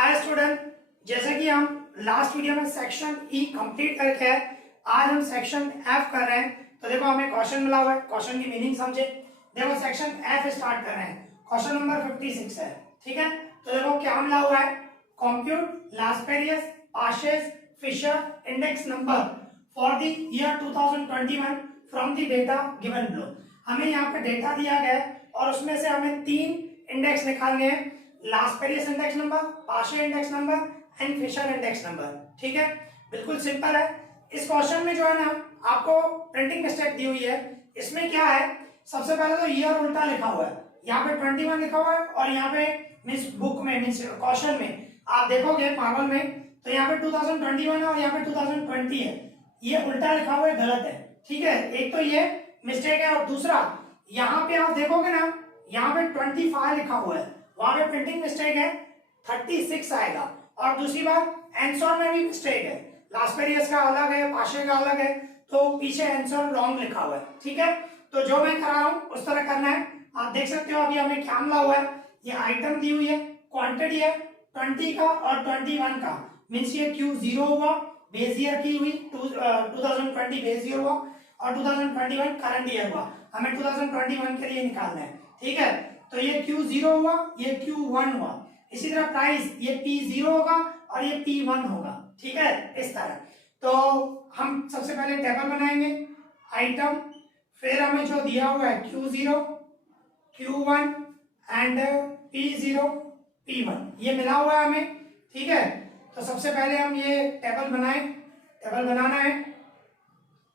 Hi student, जैसे कि हम लास्ट वीडियो में सेक्शन ई कंप्लीट करके है, आज हम सेक्शन एफ कर रहे हैं। तो देखो हमें क्वेश्चन मिला हुआ है, क्वेश्चन की मीनिंग समझे। देखो सेक्शन एफ स्टार्ट कर रहे हैं, क्वेश्चन नंबर 56 है, ठीक है। तो देखो क्या मिला हुआ है, compute Laspeyres Paasche's Fisher index number for the year 2021 from the data given below. हमें यहाँ पे डेटा दिया गया है और उसमें से हमें 3 इंडेक्स निकालने हैं, Laspeyres index number, Paasche index number and Fisher index number, ठीक है। बिल्कुल सिंपल है। इस क्वेश्चन में जो है ना आपको प्रिंटिंग मिस्टेक दी हुई है। इसमें क्या है, सबसे पहले तो ईयर उल्टा लिखा हुआ है, यहाँ पे 21 लिखा हुआ है और यहाँ पे मींस बुक में मींस क्वेश्चन में आप देखोगे मार्वल में तो यहाँ पे 2021 है और यहाँ पे 2020 है, ये उल्टा लिखा हुआ है, गलत है, ठीक है। एक तो ये मिस्टेक है और दूसरा यहाँ पे आप देखोगे ना, यहाँ पे 25 लिखा हुआ है, वहां पे प्रिंटिंग मिस्टेक है, 36 आएगा। और दूसरी बात आंसर में भी मिस्टेक है, लास्पेरियस का अलग है, पाशे का अलग है, तो पीछे आंसर रॉन्ग लिखा हुआ है, ठीक है। तो जो मैं करा रहा हूं उस तरह करना है। आप देख सकते हो अभी हमें क्या मिला हुआ है, ये आइटम दी हुई है, क्वांटिटी है 20 का और 21 का, मींस ये Q0 हुआ, बेस ईयर की हुई 2020 बेस ईयर हुआ और 2021 करंट ईयर हुआ। हमें 2021 के लिए निकालना है, ठीक है। तो ये Q0 हुआ, ये Q1 हुआ। इसी तरह प्राइस ये P0 होगा और ये P1 होगा, ठीक है, इस तरह। तो हम सबसे पहले टेबल बनाएंगे, आइटम, फिर हमें जो दिया हुआ है Q0, Q1 and P0, P1 ये मिला हुआ है हमें, ठीक है। तो सबसे पहले हम ये टेबल बनाएं, टेबल बनाना है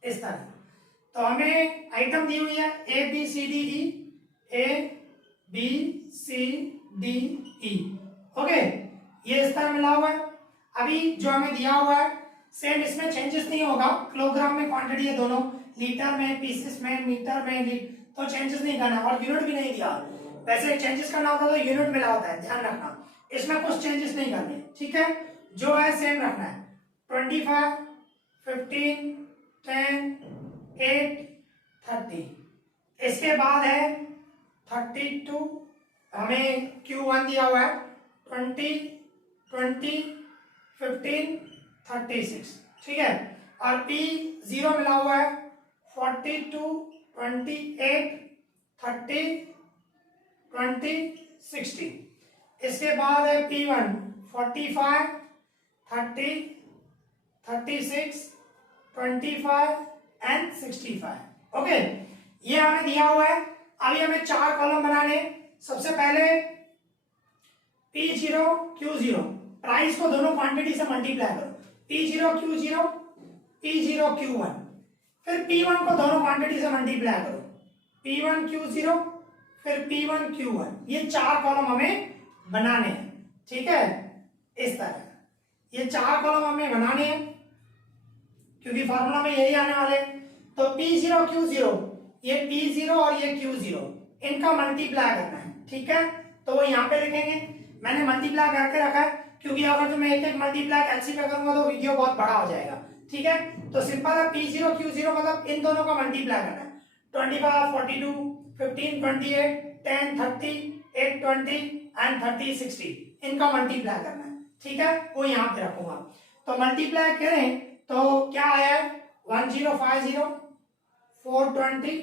इस तरह। तो हमें आइटम दी हुई है A B C D E, A B C D E, okay, ये इस तरह मिला हुआ है। अभी जो हमें दिया हुआ है सेम, इसमें चेंजेस नहीं होगा, किलोग्राम में क्वांटिटी है दोनों, लीटर में, पीसेस में, मीटर में, तो चेंजेस नहीं करना और यूनिट भी नहीं दिया। वैसे चेंजेस करना होता तो यूनिट मिला होता है, ध्यान रखना। इसमें कुछ चेंजेस नहीं करने, ठीक है, जो है सेम रखना है। 25, 15, 10, 8, 30। इसके बाद है 32, हमें Q1 दिया हुआ है 20, 15, 36, ठीक है। और P0 मिला हुआ है 42, 28, 30, 20, 60। इसके बाद है P1 45, 30, 36, 25 एंड 65, ओके। ये हमें दिया हुआ है। अभी हमें 4 कॉलम बनाने। सबसे पहले P0 Q0, प्राइस को दोनों क्वांटिटी से मल्टीप्लाई करो, P0 Q0, P0 Q1, फिर P1 को दोनों क्वांटिटी से मल्टीप्लाई करो, P1 Q0, फिर P1 Q1। ये 4 कॉलम हमें बनाने हैं, ठीक है, इस तरह ये 4 कॉलम हमें बनाने हैं क्योंकि फार्मूला में यही आने वाले। तो P0 Q0, ये P0 और ये Q0, इनका मल्टीप्लाई करना है, ठीक है। तो वो यहाँ पे लिखेंगे, मैंने मल्टीप्लाई करके रखा है क्योंकि अगर तो मैं एक एक मल्टीप्लाई एलसी पे करूंगा तो वीडियो बहुत बड़ा हो जाएगा, ठीक है। तो सिंपल है, P0 Q0 मतलब इन दोनों का मल्टीप्लाई करना है, 25, 42, 15, 28, 10, 30, 8, 20 एंड 30, 60, इनका मल्टीप्लाई करना है, ठीक है, वो यहाँ पे रखूंगा। तो मल्टीप्लाई करें तो क्या आया है, 1050, 420,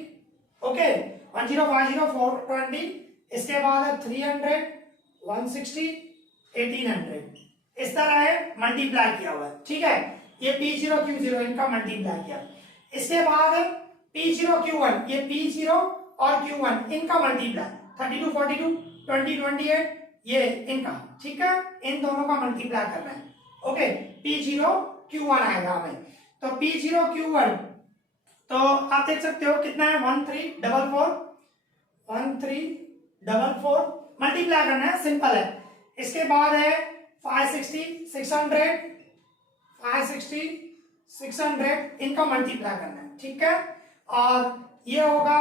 ओके, 1050, 420। इसके बाद है 300, 160, 1800, इस तरह है मल्टीप्लाई किया हुआ है, ठीक है। ये P0 Q0 इनका मल्टीप्लाई किया। इसके बाद P0 Q1, ये P0 और Q1 इनका मल्टीप्लाई, 32, 42, 20, 28, ये इनका, ठीक है, इन दोनों का मल्टीप्लाई करना है, ओके। P0 Q1 आएगा हमें। तो P0 Q1 तो आप देख सकते हो कितना है, 1344, 1344 मल्टीप्लाई करना है, सिंपल है। इसके बाद है 560, 600, 560, 600, इनका मल्टीप्लाई करना है, ठीक है। और ये होगा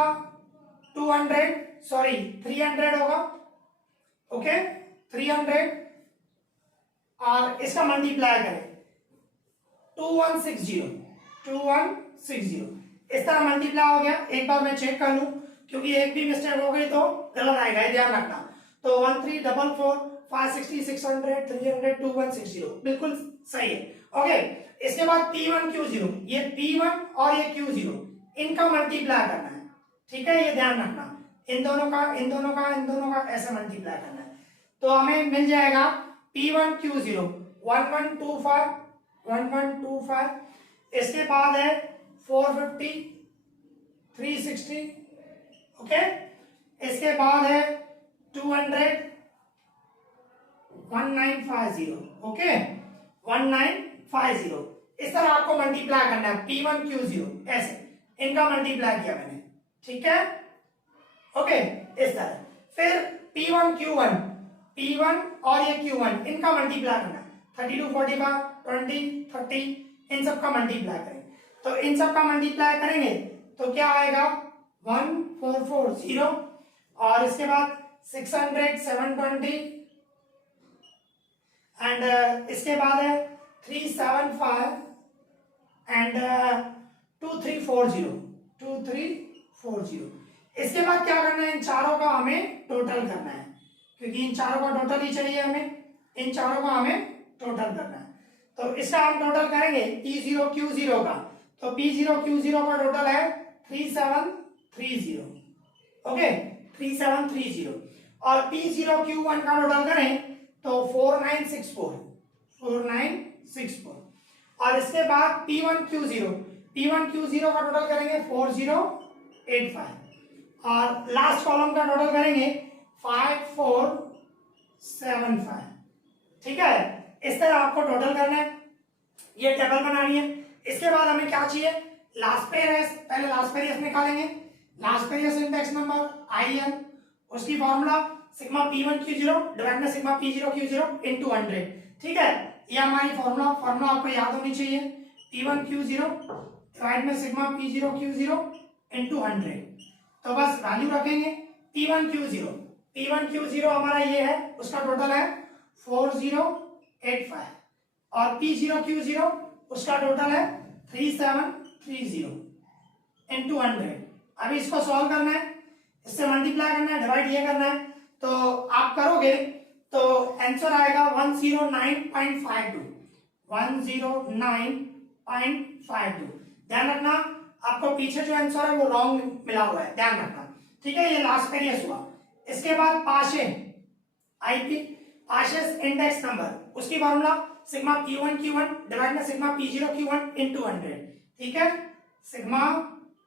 200, सॉरी 300 होगा, ओके, 300 और इसका मल्टीप्लाई करें 2160, 2160, इस तरह मल्टीप्लाई हो गया। एक बार मैं चेक कर लूं क्योंकि एक भी मिस्टेक हो गई तो गलत आएगा, ध्यान रखना। तो 1344 560, 600, 300, 2160, बिल्कुल सही है। ओके, इसके बाद P1 Q0, ये P1 और ये Q0 इनका मल्टीप्लाई करना है, ठीक है, ये ध्यान रखना, इन दोनों का इन दोनों का इन दोनों का ऐसे मल्टीप्लाई करना है। तो हमें मिल जाएगा P1 Q0 1125, इसके बाद है 450, 360, ओके, इसके बाद है 200, 1950, ओके, 1950। इस तरह आपको मल्टीप्लाई करना है P1 Q0, ऐसे इनका मल्टीप्लाई किया मैंने, ठीक है, ओके, इस तरह। फिर P1 Q1, P1 और ये Q1 इनका मल्टीप्लाई करना है, 32, 45, 20, 30, इन सब का मल्टीप्लाई करेंगे। तो इन सब का मल्टीप्लाई करेंगे तो क्या आएगा 1440, और इसके बाद 600, 720, एंड इसके बाद है 375 एंड 2340, 2340। इसके बाद क्या करना है, इन चारों का हमें टोटल करना है, क्योंकि इन चारों का टोटल ही चाहिए हमें, इन चारों का हमें टोटल करना है। तो इसका हम टोटल करेंगे P0 Q0 का, तो P0 Q0 का टोटल है 3730, ओके, 3730, और P0 Q1 का टोटल करें तो 4964, 4964, और इसके बाद P1 Q0 का टोटल करेंगे 4085, और लास्ट कॉलम का टोटल करेंगे 5475, ठीक है। इस तरह आपको टोटल करना है, ये टेबल बनानी है। इसके बाद हमें क्या चाहिए, लास्ट पेरियस, पहले लास्ट पेरियस निकालेंगे, लास्ट पेरियस इंडेक्स नंबर IN, उसकी formula sigma P1 Q0 divide में सिग्मा P0 Q0 इनटू 100, ठीक है, ये हमारी फॉर्मूला आपको याद होनी चाहिए, P1 Q0 डिवाइड में सिग्मा P0 Q0 इनटू 100। तो बस वैल्यू रखेंगे P1 Q0 हमारा ये है, उसका टोटल है 4085, और P0 Q0 उसका टोटल है 3730 इनटू 100। अभी इसको सॉल्व करना है, इससे मल्टीप्लाई करना है, डिवाइड ये करना है, तो आप करोगे तो आंसर आएगा 109.52, 109.52। ध्यान रखना, आपको पीछे जो आंसर है वो रॉन्ग मिला हुआ है, ध्यान रखना, ठीक है। ये लास्ट पेरियस हुआ। इसके बाद पाशे पाशेस इंडेक्स नंबर, उसकी formula sigma P1 Q1 divide में सिग्मा P0 Q1 इनटू 100, ठीक है, सिग्मा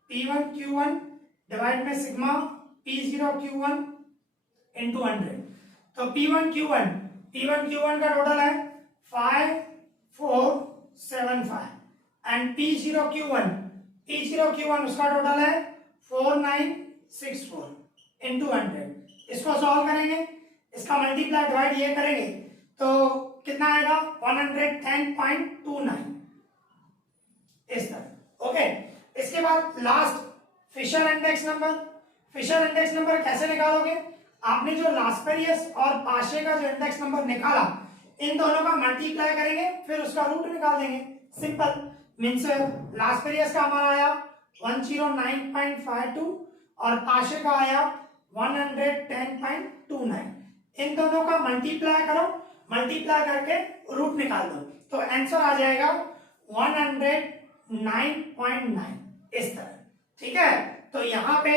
P1 Q1 डिवाइड में सिग्मा P0 Q1 इनटू 100। तो P1 Q1 का टोटल है 5475, एंड P0 Q1 उसका टोटल है 4964 इनटू 100। इसको सॉल्व करेंगे, इसका मल्टीप्लाई डिवाइड ये करेंगे तो कितना आएगा 110.29, इस तरह, ओके। इसके बाद लास्ट फिशर इंडेक्स नंबर कैसे निकालोगे, आपने जो लास्पेरियस और पाशे का जो इंडेक्स नंबर निकाला, इन दोनों का मल्टीप्लाई करेंगे, फिर उसका रूट निकाल देंगे, सिंपल। मीन्स लास्पेरियस का हमारा आया 109.52 और पाशे का आया 110.29, इन दोनों का मल्टीप्लाई करो, मल्टीप्लाई करके रूट निकाल दो, तो आंसर आ जाएगा 109.9, इस तरह, ठीक है। तो यहाँ पे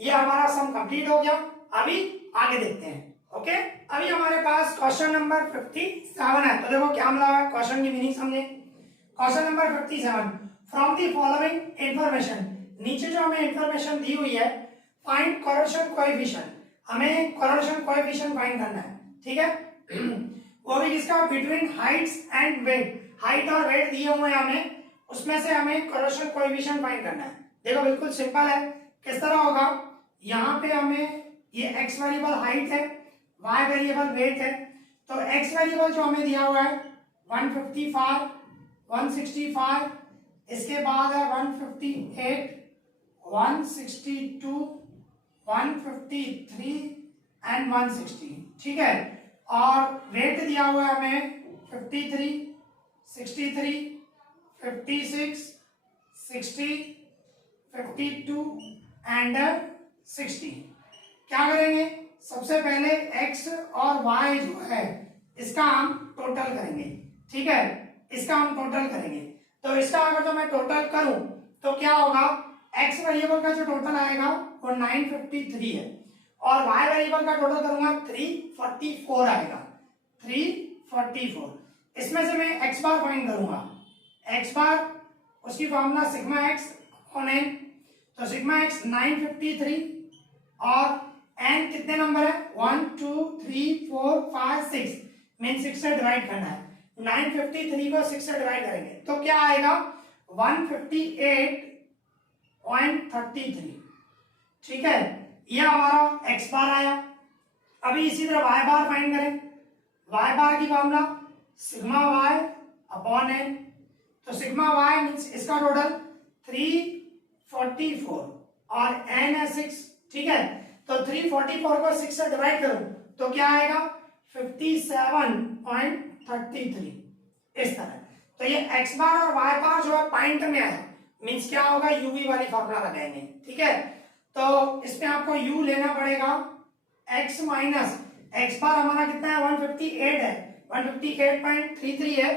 ये हमारा सम कंप्लीट हो गया। अभी आगे देखते हैं, ओके। अभी हमारे पास क्वेश्चन नंबर 57 है, तो देखो क्या मिला है, क्वेश्चन की मीनिंग समझे। Question number 57, from the following information, नीचे जो हमें इंफॉर्मेशन दी हुई है, फाइंड कोरिलेशन कोएफिशिएंट, हमें कोरिलेशन कोएफिशिएंट फाइंड करना है, ठीक है। वो भी किसका, between heights and weight, height और वेट दिए हुए हैं हमें, उसमें से हमें कोरिलेशन कोएफिशिएंट फाइंड करना है। देखो बिल्कुल सिंपल है, किस तरह होगा, यहाँ पे हमें ये x वेरिएबल हाइट है, y वेरिएबल वेट है, तो x वेरिएबल जो हमें दिया हुआ है 155, 165, इसके बाद है 158, 162, 153 एंड 160, ठीक है। और वेट दिया हुआ है हमें 53, 63, 56, 60, 52 एंड 60। क्या करेंगे, सबसे पहले x और y जो है इसका हम टोटल करेंगे, ठीक है, इसका हम टोटल करेंगे। तो इसका अगर जो मैं टोटल करूं तो क्या होगा, x वेरिएबल का जो टोटल आएगा वो 953 है और y वेरिएबल का टोटल करूंगा 344 आएगा, 344। इसमें से मैं x बार फाइंड करूंगा, x बार उसकी formula sigma x upon n, तो सिग्मा x 953 और n कितने नंबर है 1 2 3 4 5 6 मीन 6 से डिवाइड करना है। 953 को 6 से डिवाइड करेंगे तो क्या आएगा 158.33, ठीक है, यह हमारा x बार आया। अभी इसी तरह y बार फाइंड करें, y बार की formula sigma y upon n, तो सिग्मा y मींस इसका टोटल 344 और n है 6, ठीक है, तो 344 को 6 से डिवाइड करूं तो क्या आएगा 57.33, इस तरह। तो ये x बार और y बार जो है पॉइंट में आया मींस क्या होगा uv वाली फॉर्मूला लगाएंगे, ठीक है। तो इसमें आपको u लेना पड़ेगा x माइनस x बार हमारा कितना है 158 है, 158.33 है,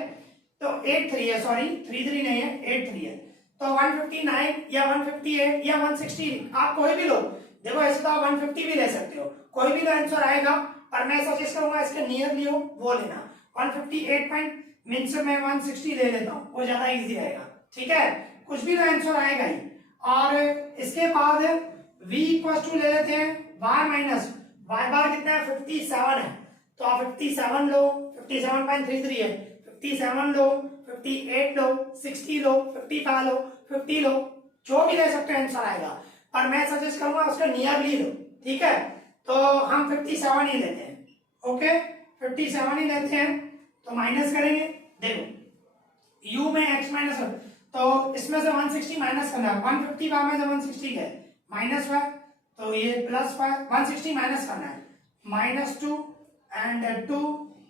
तो 83 है, सॉरी 33 नहीं है 83 है, तो 159 या 158 या 160 आप कोई भी लो, देखो ऐसे तो आप 150 भी ले सकते हो, कोई भी आंसर आएगा, पर मैं सजेस्ट करूंगा इसके नियरली हो वो लेना। 158 पॉइंट मींस में 160 ले लेता हूँ, वो ज्यादा इजी रहेगा, ठीक है, कुछ भी आंसर आएगा ही। और इसके बाद v इक्वल टू ले लेते हैं y माइनस y बार कितना है 57 है, तो आप 57 लो, 57.33 है, 57 लो, 58 लो, 60 लो, 55 लो, 50 लो, जो भी ले सकते हो आंसर आएगा, पर मैं सजेस्ट करूंगा उसका नियरली लो, ठीक है। तो हम 57 ही लेते हैं, ओके 57 ही लेते हैं, तो माइनस करेंगे, देखो u में x माइनस, तो इसमें से 160 माइनस करना है, 150 का में से 160 है माइनस 5, तो ये प्लस 5, 160 माइनस करना है -2 एंड 2,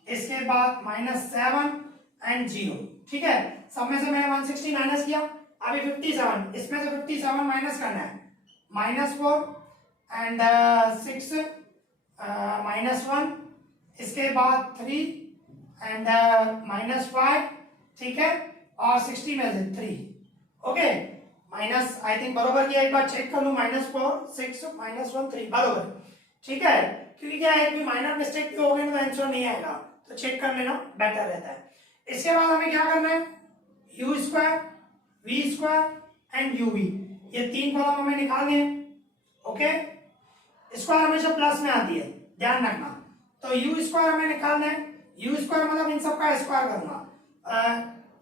इसके बाद -7 एंड 0, ठीक है, सब में से मैंने 160 माइनस किया, अभी 57, इसमें से 57 माइनस करना है, -4 एंड 6 -1, इसके बाद 3 एंड -5, ठीक है, और 60 में से 3, ओके, माइनस आई थिंक बरोबर किया, एक बार चेक कर लूं, -4 6 -1 3 बरोबर, ठीक है, क्योंकि क्या है, कोई माइनर मिस्टेक भी हो गई तो आंसर नहीं आएगा, तो चेक कर लेना बेटर रहता है। इसके बाद हमें क्या करना है, u square v square and uv, ये तीन कॉलम हमें निकालने हैं, ओके, स्क्वायर हमेशा प्लस में आती है, ध्यान रखना, तो u स्क्वायर हमें निकालना है, u स्क्वायर मतलब इन सब का स्क्वायर करूंगा,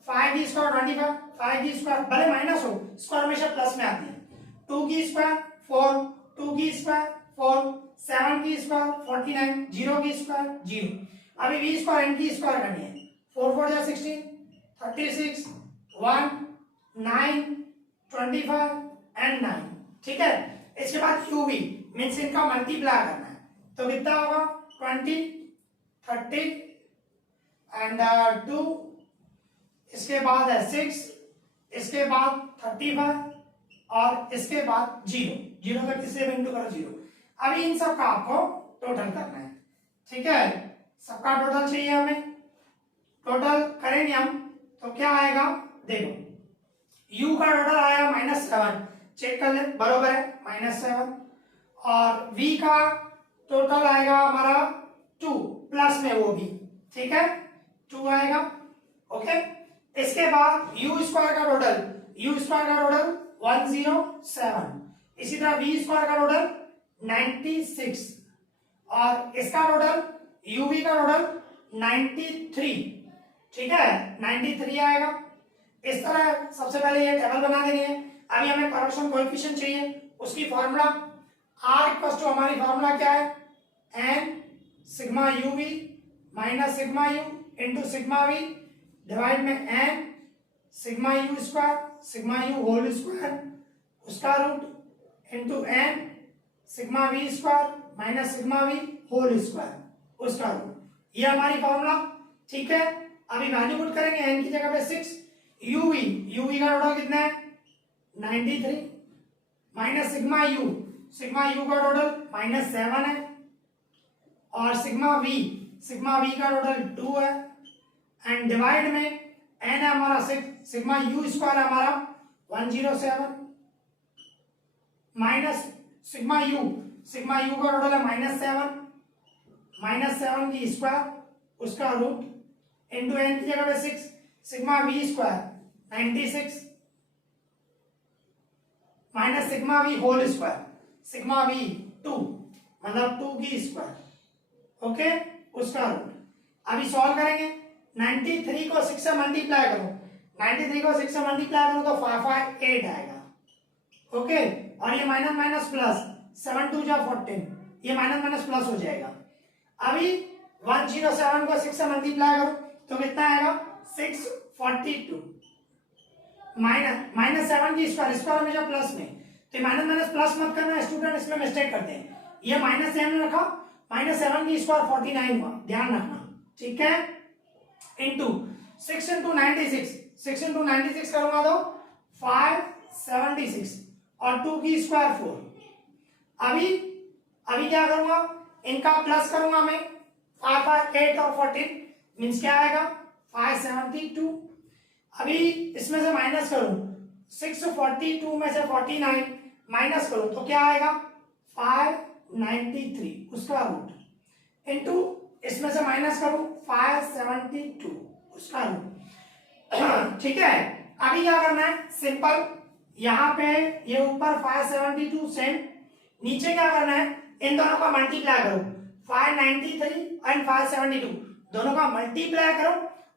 5 स्क्वायर 25, 5 स्क्वायर भले माइनस हो, स्क्वायर हमेशा प्लस में आती है, 2 की स्क्वायर 4, 2 की स्क्वायर 4, 7 की स्क्वायर 49, 0 की स्क्वायर 0, अभी v स्क्वायर n की स्क्वायर करनी है, 4 4 जा 16, 36 1 9 25 एंड 9, ठीक है। इसके बाद uv मींस इनका मल्टीप्लाई करना है, तो कितना होगा 20 30 एंड 2, इसके बाद है 6, इसके बाद 35 और इसके बाद 0, 0 का किससे इंटू करो 0, अभी इन सब का आपको टोटल करना है, ठीक है, सबका टोटल चाहिए हमें, टोटल करेंगे हम तो क्या आएगा, देखो u का टोटल आया -7, चेक कर ले बरोबर है -7, और v का टोटल आएगा हमारा 2 प्लस में वो भी, ठीक है 2 आएगा, ओके। इसके बाद u स्क्वायर का टोटल 107, इसी तरह v स्क्वायर का टोटल 96 और इसका टोटल uv का टोटल 93, ठीक है 93 आएगा। इस तरह सबसे पहले ये टेबल बना देनी है। अभी हमें करेक्शन कोएफिशिएंट चाहिए, उसकी फॉर्मूला r इक्वल्स टू, हमारी फॉर्मूला क्या है, n sigma uv minus sigma u into sigma v divide में n sigma u square sigma u whole square उसका root into n sigma v square minus sigma v whole square उसका root, ये हमारी formula, ठीक है। अभी value put करेंगे, n की जगह पे 6, uv का टोटल कितना है 93 माइनस सिग्मा u का टोटल -7 है और सिग्मा वी का टोटल 2 है एंड डिवाइड में एन है हमारा 6, सिग्मा यू स्क्वायर है हमारा 107 माइनस सिग्मा यू का टोटल है -7 की स्क्वायर उसका रूट इंटू एन की जगह पे 6, sigma V square 96 minus sigma V whole square, sigma V 2 मतलब 2 की स्क्वायर, ओके, उसका रूट। अभी सॉल्व करेंगे। 93 को 6 से मल्टीप्लाई करो, 93 को 6 से मल्टीप्लाई करो तो 558 आएगा, ओके। और ये माइनस माइनस प्लस 7 2 जा 14, ये माइनस माइनस प्लस हो जाएगा। अभी 107 को 6 से मल्टीप्लाई करो तो कितना आएगा 642 माइनस 7 की स्क्वायर हमेशा प्लस में, तो माइनस माइनस प्लस मत करना स्टूडेंट, इसमें मिस्टेक करते हैं। ये -7 रखा, -7 की स्क्वायर 49 हुआ, ध्यान रखना, ठीक है। इंटू 6 इंटू 96 करूंगा तो 576 और 2 की स्क्वायर 4। अभी क्या करूंगा, इनका प्लस करूंगा मैं, 558 और 14 मीन्स क्या आएगा 572। अभी इसमें से माइनस करूं, 642 में से 49 माइनस करूं तो क्या आएगा 593 उसका रूट इंटू इसमें से माइनस करूं 572 उसका रूट, ठीक है। अभी क्या करना है, सिंपल, यहाँ पे ये ऊपर 572 सेम, नीचे क्या करना है, इन दोनों का मल्टीप्लाई करो, 593 एंड 572 दोनों का मल्टीप्लाई करो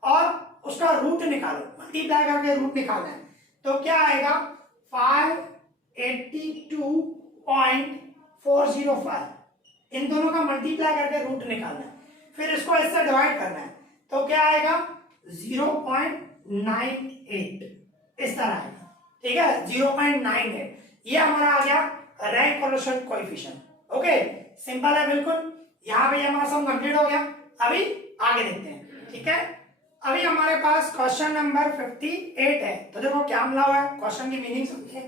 और उसका रूट निकालो, मल्टीप्लाई करके रूट निकालना है तो क्या आएगा 582.405, इन दोनों का मल्टीप्लाई करके रूट निकालना है, फिर इसको इससे डिवाइड करना है तो क्या आएगा 0.98 इस तरह आएगा, ठीक है 0.98। ये हमारा आ गया rank correlation coefficient, okay, simple है बिल्कुल। यहाँ पे हमारा सम कंप्लीट हो गया। अभी आगे देखते हैं, ठीक है। अभी हमारे पास क्वेश्चन नंबर 58 है, तो देखो क्या मिला हुआ है, क्वेश्चन की मीनिंग समझिए।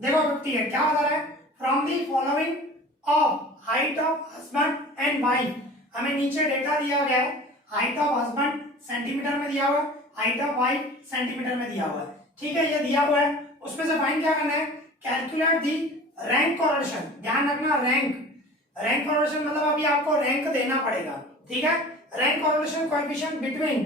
देखो 58 क्या बता रहा है, from the following of height of husband and wife, हमें नीचे डेटा दिया गया है, हाइट ऑफ हस्बैंड सेंटीमीटर में दिया हुआ है, हाइट ऑफ वाइफ सेंटीमीटर में दिया हुआ है, ठीक है, ये दिया हुआ है। उसमें से फाइंड क्या करना है, कैलकुलेट दी रैंक कोरिलेशन, ध्यान रखना रैंक कोरिलेशन मतलब अभी आपको रैंक देना पड़ेगा, ठीक है। Rank correlation coefficient between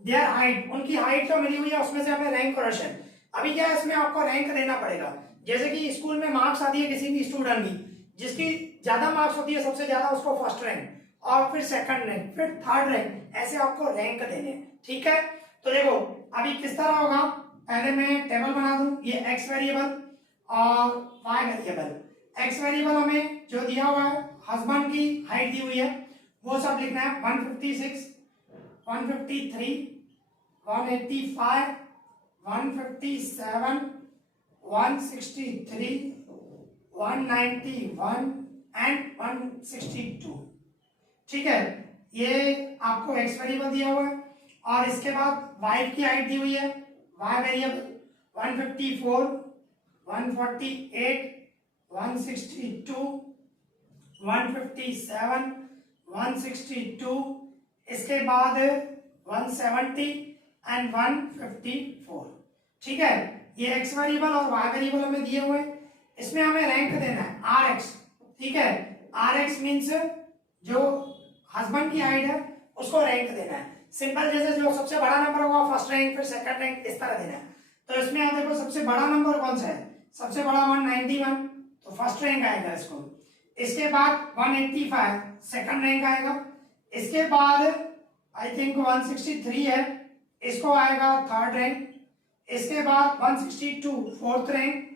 their height, उनकी हाइट जो मिली हुई है उसमें से हमें रैंक कोरिलेशन, अभी क्या है इसमें आपको रैंक देना पड़ेगा। जैसे कि स्कूल में मार्क्स आती है किसी भी स्टूडेंट की, जिसकी ज्यादा मार्क्स होती है सबसे ज्यादा उसको फर्स्ट रैंक, और फिर सेकंड रैंक, फिर थर्ड रैंक, ऐसे आपको रैंक देने, ठीक है। तो देखो अभी किस तरह होगा, पहले मैं टेबल बना दूं, ये एक्स वेरिएबल और वाई वेरिएबल। एक्स वेरिएबल हमें जो दिया हुआ है, हस्बैंड की हाइट दी हुई है, वो सब लिखना है 156 153 185 157 163 191 एंड 162, ठीक है। ये आपको एक्स वेरिएबल दिया हुआ है और इसके बाद वाइफ की हाइट दी हुई है, वाई वेरिएबल 154 148 162 157 162, इसके बाद 170 एंड 154, ठीक है। ये एक्स वेरिएबल और वाई वेरिएबल हमें दिए हुए, इसमें हमें रैंक देना है आर एक्स, ठीक है। आर एक्स मीन्स जो हस्बैंड की हाइट है उसको रैंक देना है, सिंपल, जैसे जो सबसे बड़ा नंबर होगा फर्स्ट रैंक, फिर सेकंड रैंक, इस तरह देना है। तो इसमें आप देखो सबसे बड़ा नंबर कौन सा है, सबसे बड़ा 191, तो फर्स्ट रैंक आएगा इसको। इसके बाद 185 सेकंड रैंक आएगा। इसके बाद आई थिंक 163 है, इसको आएगा थर्ड रैंक। इसके बाद 162 फोर्थ रैंक।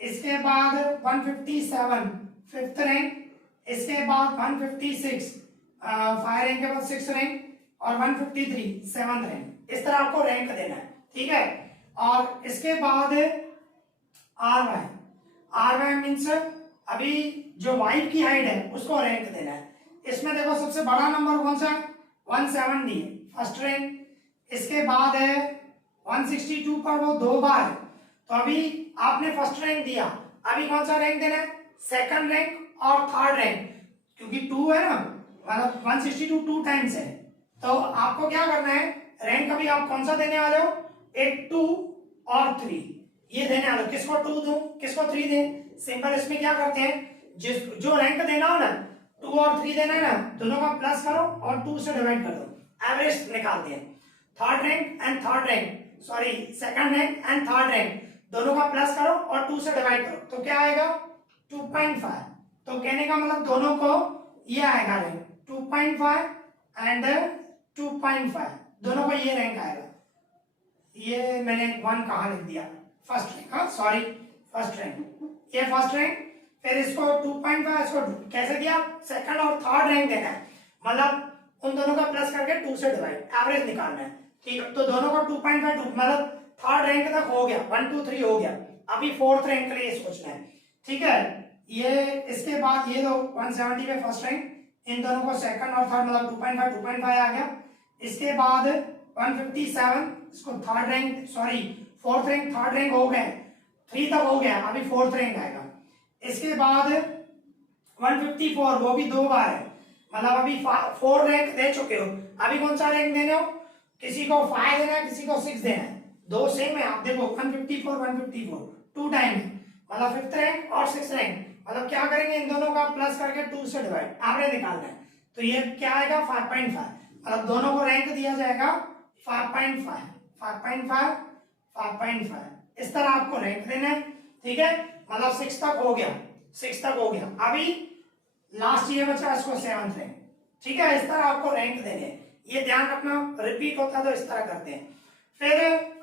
इसके बाद 157 फिफ्थ रैंक। इसके बाद 156 फाइव रैंक के बाद सिक्स रैंक और 153 सेवंथ रैंक। इस तरह आपको रैंक देना है, ठीक है। और इसके बाद आर वाई मीन्स अभी जो वाइफ की हाइट है उसको रैंक देना है। इसमें देखो सबसे बड़ा नंबर कौन सा है, 170 है फर्स्ट रैंक। इसके बाद है 162 पर वो दो बार है, तो अभी आपने फर्स्ट रैंक दिया, अभी कौन सा रैंक देना है, सेकंड रैंक और थर्ड रैंक, क्योंकि 2 है ना, मतलब 162 टू टाइम्स है, तो आपको क्या करना है, रैंक अभी आप कौन सा देने वाले हो, एक 2 और 3 ये देने वाले हो। किसको 2 दूं, किसको 3 दें, सिंपल इसमें क्या करते हैं, जो रैंक देना हो ना 2 और 3 देना है ना, दोनों का प्लस करो और 2 से डिवाइड कर दो, एवरेज निकालते हैं। Third rank and third rank, sorry second rank and third rank दोनों का प्लस करो और 2 से डिवाइड करो, तो क्या आएगा 2.5। तो कहने का मतलब दोनों को ये आएगा रैंक 2.5 एंड 2.5, दोनों को ये रैंक आएगा। ये मैंने 1 कहाँ लिख दिया, फर्स्ट रैंक, हाँ सॉरी फर्स्ट रैंक, ये फर्स्ट रैंक। फिर इसको 2.5, इसको कैसे दिया, सेकंड और थर्ड रैंक देना है, मतलब उन दोनों का प्लस करके 2 से डिवाइड, एवरेज निकालना है। ठीक है, तो दोनों का 2.5 मतलब थर्ड रैंक तक हो गया, 1 2 3 हो गया, अभी फोर्थ रैंक के लिए सोचना है। ठीक है, ये इसके बाद ये दो 170 पे फर्स्ट रैंक, इन दोनों को सेकंड और थर्ड मतलब 2.5 आ गया। इसके बाद 157, इसको third rank, sorry fourth rank, third rank हो गए, 3 तक हो गया, अभी फोर्थ रैंक आएगा। इसके बाद 154, वो भी 2 बार है, मतलब अभी 4 रैंक दे चुके हो, अभी कौन सा रैंक देने हो, किसी को 5 देना है, किसी को 6 देना है, दो सेम है। आप देखो 154 2 टाइम है, मतलब 5th रैंक और 6th रैंक, मतलब क्या करेंगे, इन दोनों का प्लस करके 2 से डिवाइड, एवरेज निकालना है। तो ये क्या आएगा 5.5, मतलब दोनों को रैंक दिया जाएगा 5.5, इस तरह आपको रैंक देना है। ठीक है, मतलब 6 तक हो गया, 6 तक हो गया, अभी लास्ट ये बचा, इसको 7th रैंक। ठीक है, इस तरह आपको रैंक देने हैं, ये ध्यान रखना, रिपीट होता है तो इस तरह करते हैं। फिर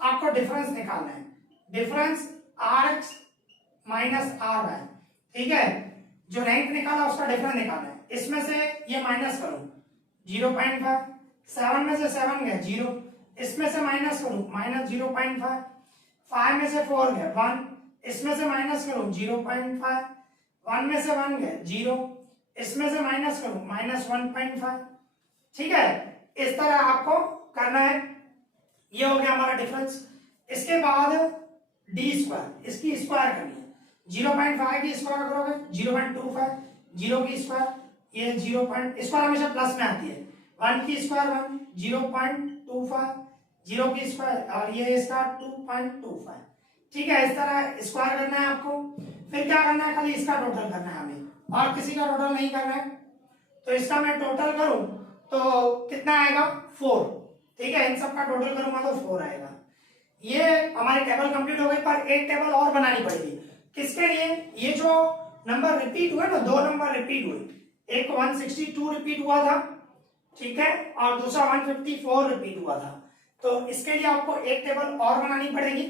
आपको डिफरेंस निकालना है, डिफरेंस RX माइनस RY। ठीक है, जो रैंक निकाला उसका डिफरेंस निकालना है, इसमें से ये माइनस करो 0.5, 7 में से 7 गया 0, इसमें से माइनस करूं माइनस 0.5, 5 में से 4 गया 1, इसमें से माइनस करूं 0.5, 1 में से 1 गया 0, इसमें से माइनस करूं माइनस 1.5। ठीक है, इस तरह आपको करना है। ये हो गया हमारा डिफरेंस। इसके बाद डी स्क्वायर, इसकी स्क्वायर करनी है, 0.5 की स्क्वायर करोगे 0.25, 0 की स्क्वायर ये 0. स्क्वायर हमेशा प्लस में आती है, 1 की स्क्वायर 1, 0.25, 0 की स्क्वायर और ये इसका 2.25। ठीक है, इस तरह स्क्वायर करना है आपको। फिर क्या करना है, खाली इसका टोटल करना है हमें, और किसी का टोटल नहीं करना है। तो इसका मैं टोटल करूं तो कितना आएगा 4। ठीक है, इन सब का टोटल करूंगा तो 4 आएगा। ये हमारी टेबल कंप्लीट हो गई, पर एक टेबल और बनानी पड़ेगी, किसके लिए, ये जो नंबर रिपीट हुए ना, 2 नंबर रिपीट हुए, एक 162 रिपीट हुआ था, ठीक है, और दूसरा 154 रिपीट हुआ था। तो इसके लिए आपको एक टेबल और बनानी पड़ेगी,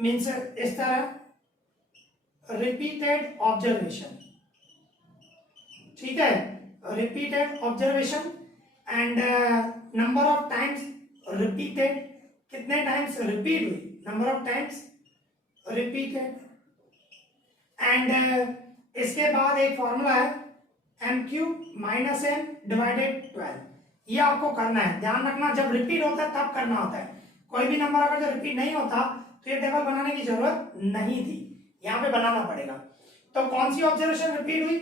मीन्स इस तरह रिपीटेड ऑब्जर्वेशन। ठीक है, repeated observation and number of times repeated, कितने टाइम्स रिपीट हुई, number of times repeated. And इसके बाद एक फॉर्मूला है m³ माइनस m डिवाइडेड 12, ये आपको करना है, ध्यान रखना, जब रिपीट होता है तब करना होता है। कोई भी नंबर अगर जो रिपीट नहीं होता तो ये टेबल बनाने की जरूरत नहीं थी, यहाँ पे बनाना पड़ेगा। तो कौन सी ऑब्जर्वेशन रिपीट हुई,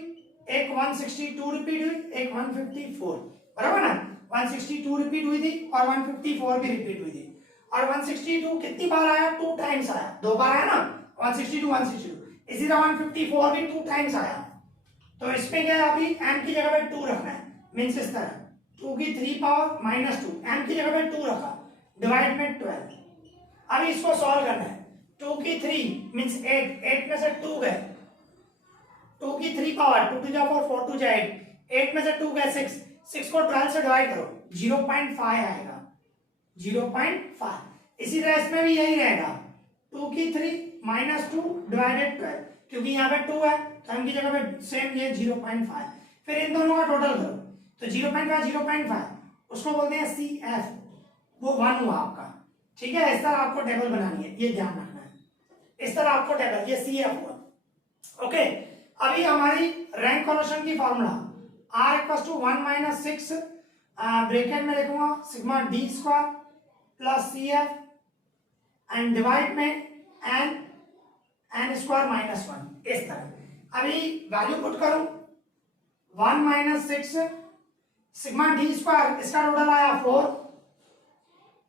एक 162 रिपीट हुई, एक 154, बराबर ना, 162 रिपीट हुई थी और 154 भी रिपीट हुई थी। और 162 कितनी बार आया, 2 टाइम्स आया, 2 बार आया ना, 162, इसी तरह 154 भी 2 टाइम्स आया। तो इसमें क्या है, अभी m की जगह पे 2 रखना है, मीन्स इस तरह 2 की 3 पावर माइनस 2, m की जगह पे 2 रखा, डिवाइड में 12। अभी इसको सॉल्व करना है, 2 की 3 मीन्स 8, 8 में से 2 गए, 2 की 3 पावर 2 टू जा 4, 4 टू जा 8, 8 में से 2 गए 6, 6 को 12 से डिवाइड करो 0.5 आएगा, 0.5। इसी तरह इसमें भी यही रहेगा, 2 की 3 माइनस 2 डिवाइडेड 12, क्योंकि यहाँ पे 2 है तो m की जगह पे सेम ये 0.5। फिर इन दोनों का टोटल करो तो 0.5 उसको बोलते हैं CF, वो 1 हुआ आपका। ठीक है, इस तरह आपको टेबल बनानी है, ये ध्यान रखना है, इस तरह आपको टेबल, ये CF हुआ। ओके, अभी हमारी रैंक कोलोशन की फॉर्मूला R = 1 - 6 ब्रैकेट में लिखूंगा sigma d square plus CF and divide में n स्क्वायर माइनस 1, इस तरह। अभी वैल्यू पुट करूं 1 - 6 सिग्मा डी स्क्वायर इसका टोटल आया 4,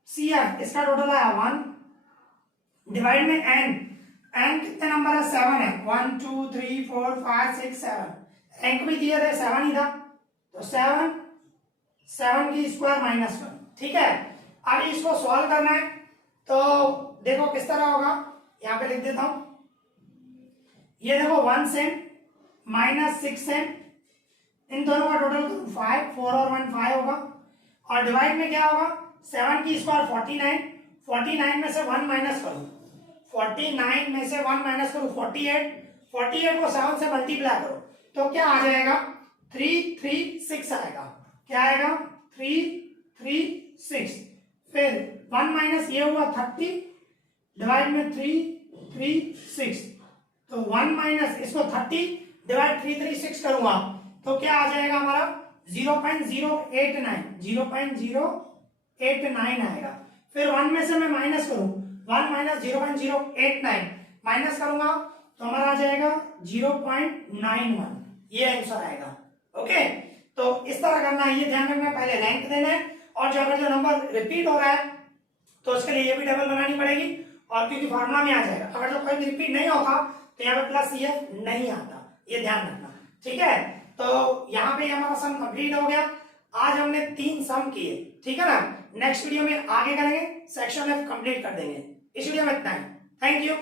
सी एफ इसका टोटल आया 1, डिवाइड में एन, एन कितने नंबर है 7 है, 1 2 3 4 5 6 7, रैंक भी दिए थे 7 ही था, तो 7 7 की स्क्वायर माइनस 1, ठीक है। अब इसको सॉल्व करना है तो देखो किस तरह होगा, यहां पे लिख देता हूं, ये देखो 1 सेंट माइनस 6 सेंट, इन दोनों का टोटल 5, 4 और 1 5 होगा, और डिवाइड में क्या होगा 7 की स्क्वायर 49, 49 में से 1 माइनस करो, 49 में से 1 माइनस करो 48, 48 को 7 से मल्टीप्लाई करो तो क्या आ जाएगा 336 आएगा, क्या आएगा 336, फिर 1 माइनस ये हुआ 30, डिवाइड में 336, तो 1 माइनस इसको 30 डिवाइड 336 करूंगा तो क्या आ जाएगा हमारा 0.089, 0.089 आएगा, फिर 1 में से मैं माइनस करूं, 1 माइनस 0.089 माइनस करूंगा तो हमारा आ जाएगा 0.91, ये आंसर आएगा। ओके, तो इस तरह करना है, ये ध्यान रखना, पहले रैंक देना है, और जो अगर जो नंबर रिपीट हो रहा है तो उसके लिए ये भी टेबल बनानी पड़ेगी, और क्योंकि फॉर्मूला में आ जाएगा, अगर जो कोई भी रिपीट नहीं होता तो यहाँ पे प्लस सी एफ नहीं आता, ये ध्यान रखना, ठीक है। तो यहाँ पे हमारा सम कंप्लीट हो गया, आज हमने 3 सम किए, ठीक है ना। नेक्स्ट वीडियो में आगे करेंगे, सेक्शन एफ कंप्लीट कर देंगे, इस वीडियो में इतना ही, थैंक यू।